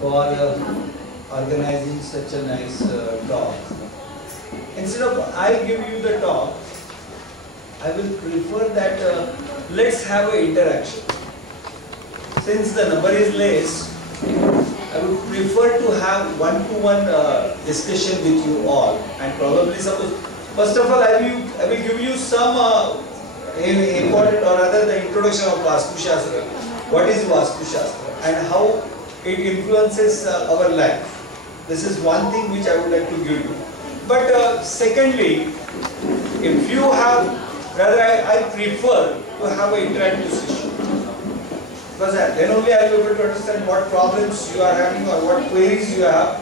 for organizing such a nice talk. Instead of I give you the talk, I will prefer that let's have an interaction. Since the number is less, I would prefer to have one-to-one discussion with you all, and probably suppose. First of all, I will give you some important, or rather the introduction of Vastu Shastra. What is Vastu Shastra and how it influences our life. This is one thing which I would like to give you. But secondly, if you have, rather I prefer to have an interactive session. Because then only I will be able to understand what problems you are having or what queries you have,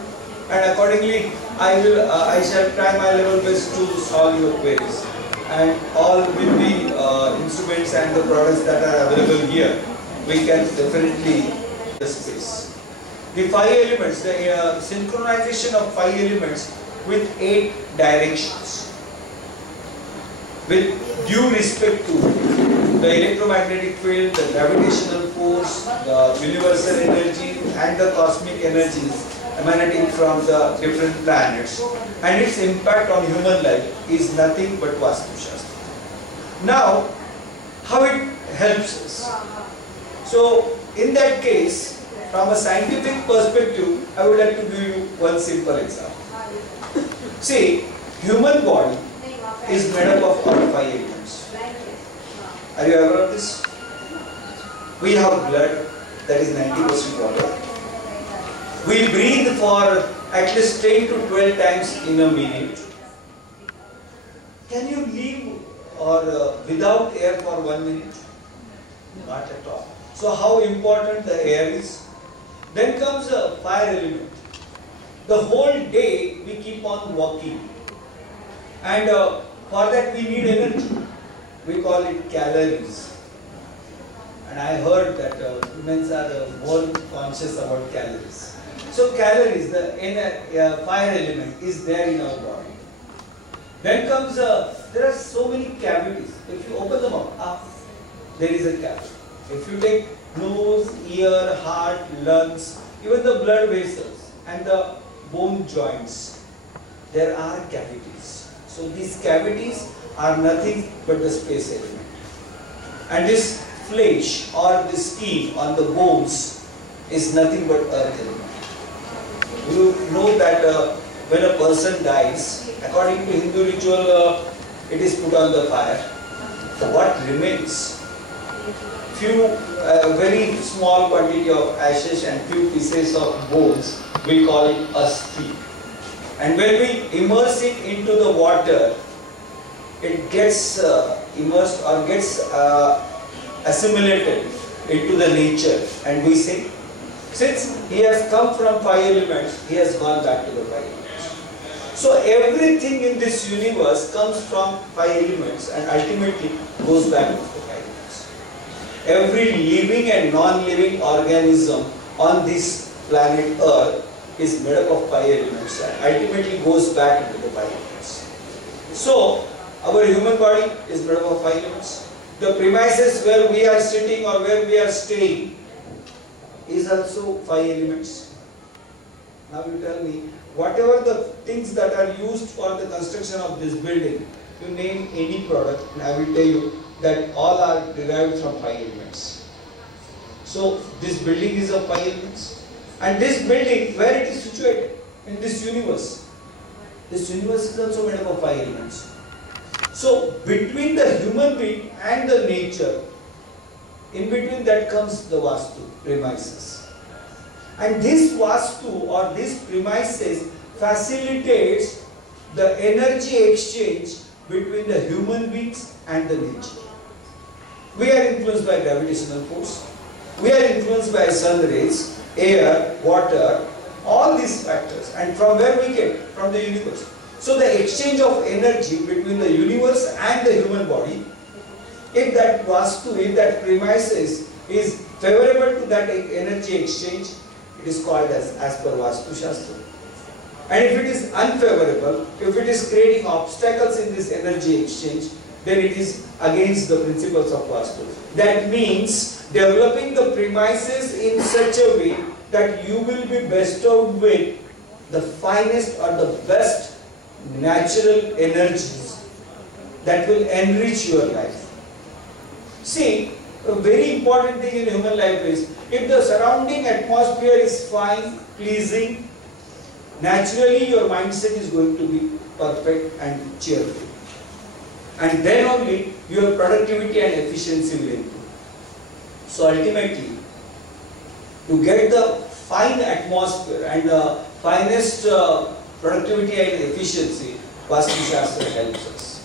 and accordingly I shall try my level best to solve your queries. And all with the instruments and the products that are available here, we can definitely discuss. The 5 elements, the synchronization of 5 elements with 8 directions, with due respect to the electromagnetic field, the gravitational force, the universal energy and the cosmic energies emanating from the different planets, and its impact on human life is nothing but Vastu Shastra. Now, how it helps us? So, in that case, from a scientific perspective, I would like to give you one simple example. See, human body is made up of all 5 elements. Are you aware of this? We have blood, that is 90% water. We breathe for at least 10 to 12 times in a minute. Can you live without air for 1 minute? Not at all. So how important the air is? Then comes a fire element. The whole day we keep on walking, and for that we need energy. We call it calories. And I heard that humans are more conscious about calories. So calories, the fire element is there in our body. Then comes, there are so many cavities. If you open them up, there is a cavity. If you take nose, ear, heart, lungs, even the blood vessels and the bone joints, there are cavities. So these cavities are nothing but the space element. And this flesh or the skin on the bones is nothing but earth element. You know that when a person dies, according to Hindu ritual, it is put on the fire. What remains? Very small quantity of ashes and few pieces of bones, we call it asthi. And when we immerse it into the water, it gets immersed or gets assimilated into the nature, and we say, since he has come from 5 elements, he has gone back to the 5 elements. So everything in this universe comes from 5 elements and ultimately goes back to the 5 elements. Every living and non-living organism on this planet Earth is made up of 5 elements and ultimately goes back into the 5 elements. So our human body is made up of 5 elements. The premises where we are sitting or where we are staying is also 5 elements. Now you tell me, whatever the things that are used for the construction of this building, you name any product and I will tell you that all are derived from 5 elements. So this building is of 5 elements. And this building, where it is situated? In this universe. This universe is also made up of 5 elements. So between the human being and the nature, in between that comes the Vastu premises. And this Vastu or these premises facilitates the energy exchange between the human beings and the nature. We are influenced by gravitational force. We are influenced by sun rays, air, water, all these factors. And from where we get? From the universe. So the exchange of energy between the universe and the human body, if that Vastu, if that premises is favorable to that energy exchange, it is called as per Vastu Shastra. And if it is unfavorable, if it is creating obstacles in this energy exchange, then it is against the principles of Vastu. That means developing the premises in such a way that you will be bestowed with the finest or the best natural energies that will enrich your life. See, a very important thing in human life is, if the surrounding atmosphere is fine, pleasing, naturally your mindset is going to be perfect and cheerful. And then only your productivity and efficiency will improve. So ultimately, to get the fine atmosphere and the finest productivity and efficiency, Vastu Shastra helps us.